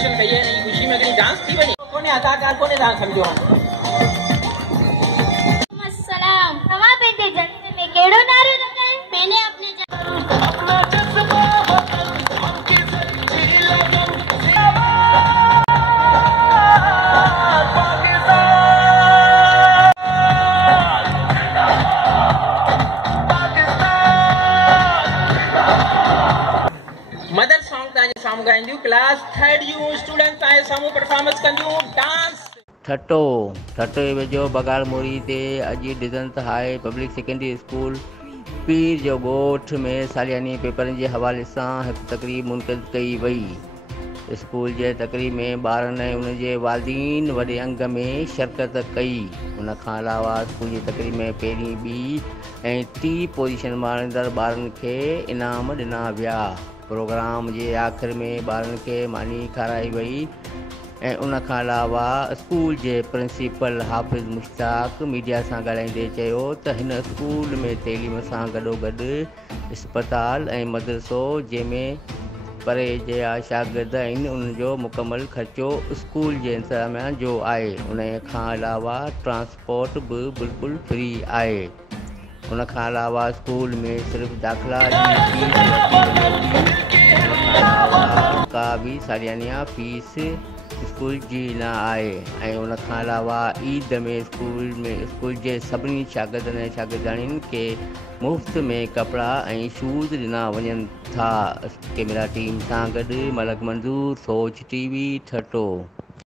कॉम्पिटिशन कई है नई खुशी में कहीं डांस थी बनी कोने अदाकार कोने दा समझो अस्सलाम तवा पेंदे जलसे में केड़ो नारो लगाए मैंने अपने मदर सॉन्ग ताजे सामू गाइंदियो क्लास 3rd यू स्टूडेंट्स आए सामू परफॉर्मेंस कंदियो डांस ठटो ठटो वेझो बगाल मोरी ते अॼु डिज़ंत हाई पब्लिक सेकेंडरी स्कूल पीर जो ॻोठ में सालियानी पेपरनि जे हवाले सां हिकु तक़रीब मुनक़िद कई वई। स्कूल जे तक़रीब में ॿारनि ऐं उन जे वालिदीन वॾे अंग में शिरकत कई। उन खां अलावा स्कूल जी तक़रीब में पहिरीं ॿी ऐं टी पोज़ीशन माणींदड़ ॿारनि खे इनाम ॾिना विया। प्रोग्राम जे आख़िर में ॿारनि खे मानी खाराई वई ऐं उन खां अलावा स्कूल जे प्रिंसिपल हाफ़िज़ मुश्ताक मीडिया सां ॻाल्हाईंदे चयो त हिन स्कूल में तइलीम सां गॾोगॾु इस्पताल ऐं मदरसो जंहिंमें परे जा शागिर्द आहिनि उनजो मुकमल ख़र्चो स्कूल जे इंतिज़ामिया जो आहे। उन खां अलावा ट्रांसपोर्ट बि बिल्कुलु फ्री आहे। उन खां अलावा स्कूल में सिर्फ़ु दाख़िला जी फीस का बि सालियाना फीस स्कूल जी न आहे ऐं उन खां अलावा ईद में स्कूल जे सभिनी शागिर्दनि ऐं शागिर्दाणियुनि खे मुफ़्त में कपिड़ा ऐं शूज़ ॾिना वञनि था। कैमरा टीम सां गॾु मलक मंज़ूर, सोच टीवी, ठटो।